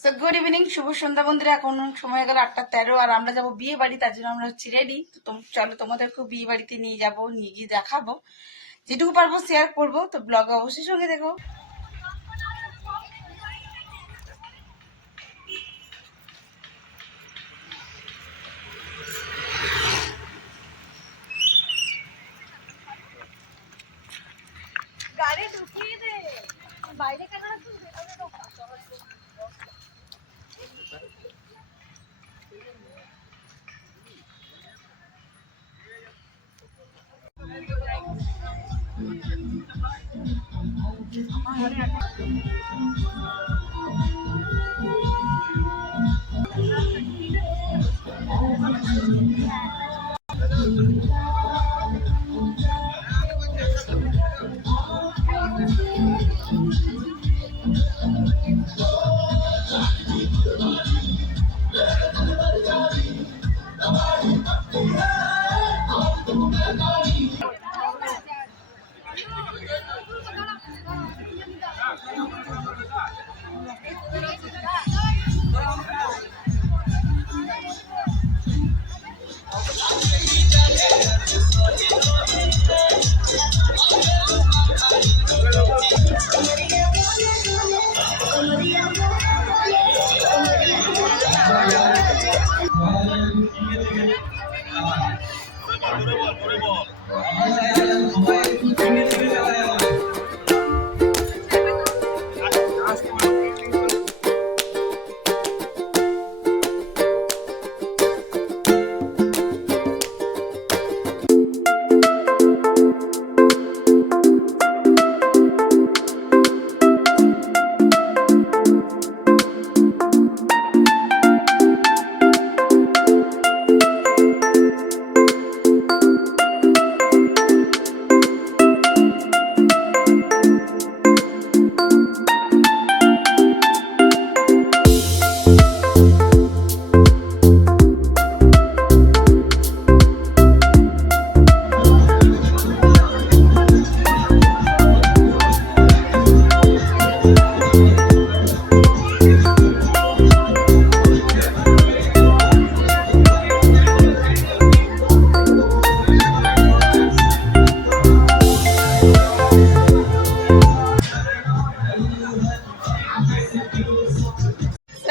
So good evening, শুভ সন্ধ্যা বন্ধুরা। এখন সময় হয়ে গেল 8:13 আর আমরা যাবো বিয়ে বাড়ি। তার জন্য আমরা হচ্ছি রেডি। তো চলো তোমাদেরকেও বিয়ে বাড়িতে নিয়ে যাবো, নিয়ে গিয়ে দেখাবো, যেটুকু পারবো শেয়ার করবো। তো ব্লগ অবশ্যই সঙ্গে দেখো। গাড়ি ঢুকিয়ে দে, বাইরে কেন রাখছিস?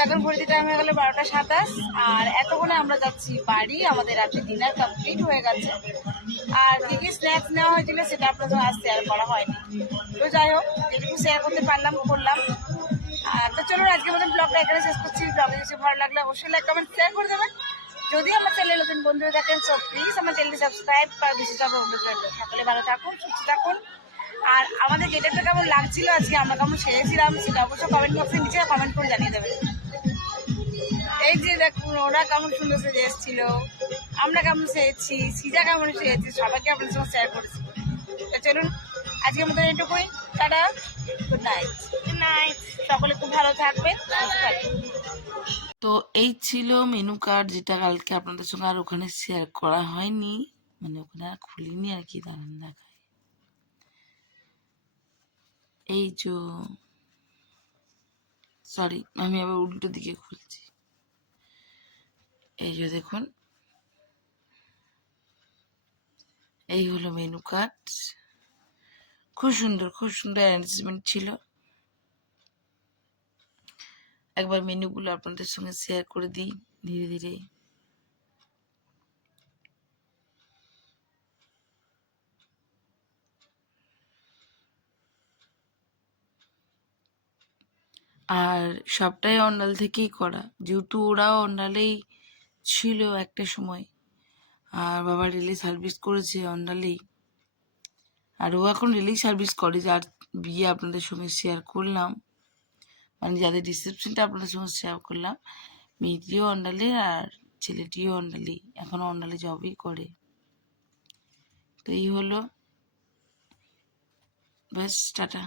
এখন ঘড়িতে টাইম হয়ে গেল 12:27 আর এতক্ষণে আমরা যাচ্ছি বাড়ি। আমাদের রাতে ডিনার কমপ্লিট হয়ে গেছে। আর কি কি স্ন্যাক্স নেওয়া হয়েছিল সেটা আপনাদের আজ শেয়ার করা হয়নি। তো যাই হোক, যেটুকু শেয়ার করতে পারলাম করলাম। তো চলো আজকের মতন ব্লগটা এখানে শেষ করছি। ব্লগে কিছু ভালো লাগলে অবশ্যই লাইক কমেন্ট শেয়ার করে দেবেন। যদি আমার চ্যানেলে নতুন বন্ধুরা দেখেন সো প্লিজ আমার চ্যানেলটি সাবস্ক্রাইব করার বিশেষ অনুরোধ রইল। সকলে ভালো থাকুন, সুস্থ থাকুন। আর আমাদের গেটআপটা কেমন লাগছিল, আজকে আমরা কেমন সেরেছিলাম সেটা অবশ্যই কমেন্ট বক্সে নিচে কমেন্ট করে জানিয়ে দেবেন। এই যে দেখুন ওরা কেমন সুন্দর সেজে এসেছিল, আমরা কেমন সেজেছি, সিজা কেমন সেজেছি, সবাইকে আপনার সঙ্গে শেয়ার করেছি। তো চলুন আজকের মতন এটুকুই। Tata, good night. Good night, সকলে খুব ভালো থাকবেন, সুস্থ থাকবেন। তো এই ছিল মেনু কার্ড, যেটা কালকে আপনাদের সঙ্গে আর ওখানে শেয়ার করা হয়নি, মানে ওখানে আর খুলিনি আর কি। দাঁড়ান দেখাই। এই যে সরি, আমি আবার উল্টো দিকে খুলছি। এই যে দেখুন, এই হলো মেনু কার্ড। খুব সুন্দর অ্যারেঞ্জমেন্ট ছিল। একবার মেনুগুলো আপনাদের সঙ্গে শেয়ার করে দিই ধীরে ধীরে। আর সবটাই অন্ডাল থেকেই করা, যেহেতু ওরাও অন্ডালেই ছিল একটা সময়। আর বাবা রেলে সার্ভিস করেছে অন্ডালেই, আর ও এখন রেলেই সার্ভিস করে। যার বিয়ে আপনাদের সঙ্গে শেয়ার করলাম, মানে যাদের রিসেপশনটা আপনাদের সঙ্গে শেয়ার করলাম, মেয়েটিও অন্ডালে আর ছেলেটিও অন্ডালে, এখনো অন্ডালে জবই করে। তো এই হলো, ব্যাস, টাটা।